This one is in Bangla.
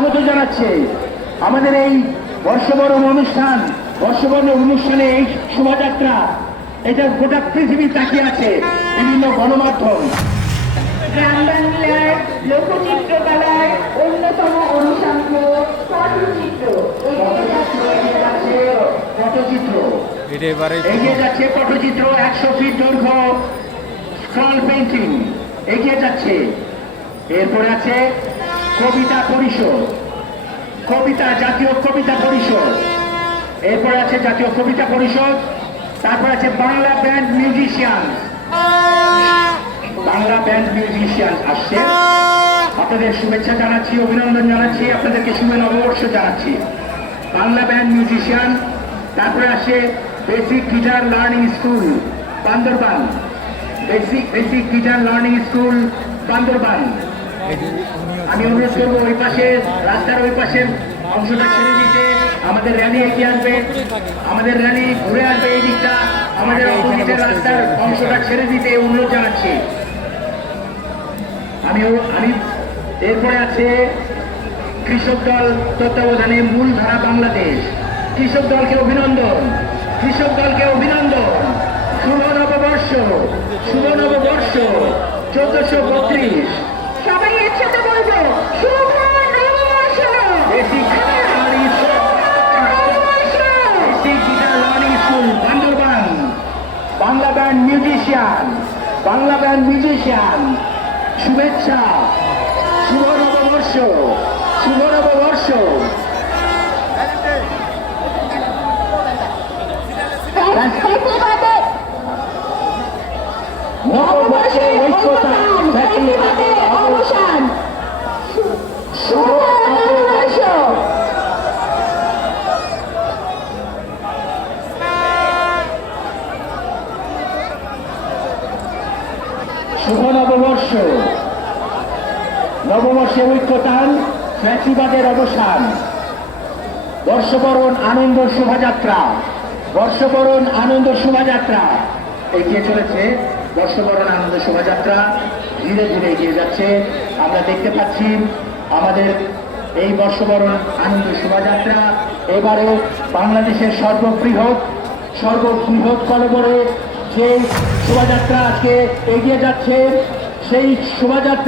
স্বাগত জানাচ্ছে। আমাদের এই বর্ষবরণ অনুষ্ঠান বর্ষবরণ অনুষ্ঠানে এই শোভাযাত্রা এটা গোটা পৃথিবী তাকিয়ে আছে বিভিন্ন গণমাধ্যম। গ্রাম বাংলার লোকচিত্রকলার অন্যতম অনুষঙ্গ পটচিত্র। এগিয়ে যাচ্ছে পটচিত্র এবারে এগিয়ে যাচ্ছে পটচিত্র একশো ফিট দৈর্ঘ্য স্ক্রল পেন্টিং এগিয়ে যাচ্ছে। এরপরে আছে কবিতা পরিষদ। কবিতা জাতীয় কবিতা পরিষদ। এরপরে আছে জাতীয় কবিতা পরিষদ। তারপর আছে Bangla band musician. Bangla band musician আসছে। আপনাদের শুভেচ্ছা জানাচ্ছি, অভিনন্দন জানাচ্ছি, আপনাদেরকে শুভ নববর্ষ জানাচ্ছি। Bangla band musician. তারপরে আসে basic guitar learning school Bandarban. Basic basic guitar learning school Bandarban. আমি অনুরোধ করব ওই পাশে রাস্তার ওই পাশের অংশটা ছেড়ে দিতে। আমাদের র্যালি এগিয়ে আসবে। আমাদের র্যালি ঘুরে আসবে এই দিকটা। আমাদের অপোজিটের রাস্তার অংশটা ছেড়ে দিতে অনুরোধ জানাচ্ছি। আমি আমি এরপরে আছে কৃষক দল তত্ত্বাবধানে মূলধারা বাংলাদেশ। কৃষক দলকে অভিনন্দন। কৃষক দলকে অভিনন্দন। শুভ নববর্ষ। শুভ নববর্ষ। চোদ্দশো বত্রিশ। সবাই একসাথে বলব শুভ নববর্ষ Bandarban Bangla band musician Bangla band musician শুভেচ্ছা শুভ নববর্ষ শুভ নববর্ষ ফ্যাসিবাদে নববর্ষের ঐক্যতা ফ্যাসিবাদের অবসান শুভ নববর্ষ শুভ নববর্ষ। নববর্ষে ঐক্যতান ফ্যাসিবাদের অবসান। বর্ষবরণ আনন্দ শোভাযাত্রা। বর্ষবরণ আনন্দ শোভাযাত্রা। এগিয়ে চলেছে বর্ষবরণ আনন্দ শোভাযাত্রা। ধীরে ধীরে এগিয়ে যাচ্ছে। আমরা দেখতে পাচ্ছি আমাদের এই বর্ষবরণ আনন্দ শোভাযাত্রা। এবারে বাংলাদেশের সর্ববৃহৎ সর্ববৃহৎ কলবরে যে শোভাযাত্রা আজকে এগিয়ে যাচ্ছে। সেই শোভাযাত্রা